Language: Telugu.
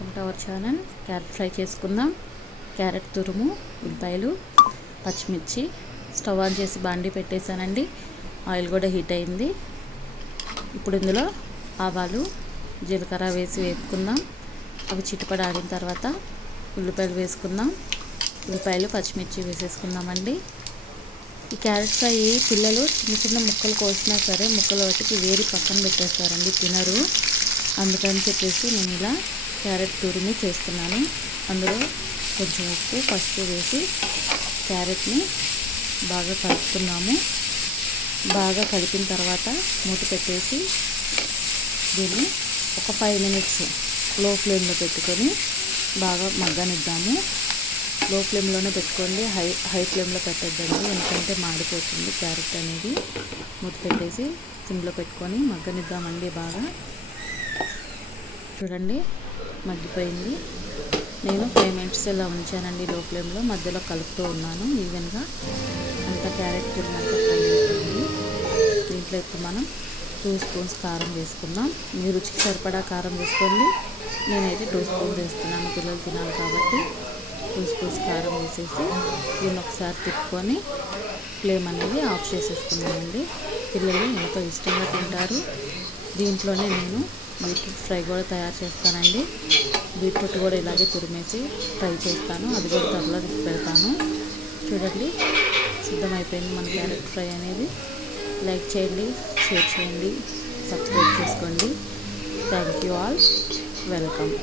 Welcome to our channel. Carrot fry చేసుకుందాం. క్యారెట్ తురుము, ఉల్లిపాయలు, పచ్చిమిర్చి. స్టవ్ ఆన్ చేసి బాండీ పెట్టేశానండి. ఆయిల్ కూడా హీట్ అయింది. ఇప్పుడు ఇందులో ఆవాలు, జీలకర్ర వేసి వేపుకుందాం. అవి చిటపట ఆడిన తర్వాత ఉల్లిపాయలు వేసుకుందాం. ఉల్లిపాయలు, పచ్చిమిర్చి వేసేసుకుందామండి. ఈ క్యారెట్ ఫ్రై పిల్లలు చిన్న చిన్న ముక్కలు కోసినా సరే ముక్కలు వాటికి వేరి పక్కన పెట్టేస్తారండి, తినరు. అందుకని చెప్పేసి నేను ఇలా క్యారెట్ తురిమి చేస్తున్నాను. అందులో కొంచెం ఉప్పు, పసుపు వేసి క్యారెట్ని బాగా కలుపుతున్నాము. బాగా కలిపిన తర్వాత మూత పెట్టేసి దీన్ని ఒక 5 మినిట్స్ లో ఫ్లేమ్లో పెట్టుకొని బాగా మగ్గనిద్దాము. లో ఫ్లేమ్లోనే పెట్టుకోండి, హై ఫ్లేమ్లో పెట్టద్దండి, ఎందుకంటే మాడిపోతుంది క్యారెట్ అనేది. మూత పెట్టేసి సిమ్లో పెట్టుకొని మగ్గనిద్దామండి. బాగా చూడండి, మగ్గిపోయింది. నేను 5 మినిట్స్ ఇలా ఉంచానండి లో ఫ్లేమ్లో. మధ్యలో కలుపుతూ ఉన్నాను ఈవెన్గా. అంత క్యారెట్ తురిమంతా ఫ్రై అయిపోయింది. దీంట్లో ఇప్పుడు మనం 2 స్పూన్స్ కారం వేసుకుందాం. మీ రుచికి సరిపడా కారం వేసుకోండి. నేనైతే 2 స్పూన్స్ వేస్తున్నాను, పిల్లలు తినాలి కాబట్టి. 2 స్పూన్స్ కారం వేసేసి దీన్ని ఒకసారి తిప్పుకొని ఫ్లేమ్ అనేది ఆఫ్ చేసేసుకున్నామండి. పిల్లలు ఎంతో ఇష్టంగా తింటారు. దీంట్లోనే నేను బీట్రూట్ ఫ్రై కూడా తయారు చేస్తానండి. బీట్రూట్ కూడా ఇలాగే తురిమేసి ఫ్రై చేస్తాను, అది కూడా త్వరలో పెడతాను. చూడండి, సిద్ధమైపోయింది మన క్యారెట్ ఫ్రై అనేది. లైక్ చేయండి, షేర్ చేయండి, సబ్స్క్రైబ్ చేసుకోండి. Thank you all. వెల్కమ్.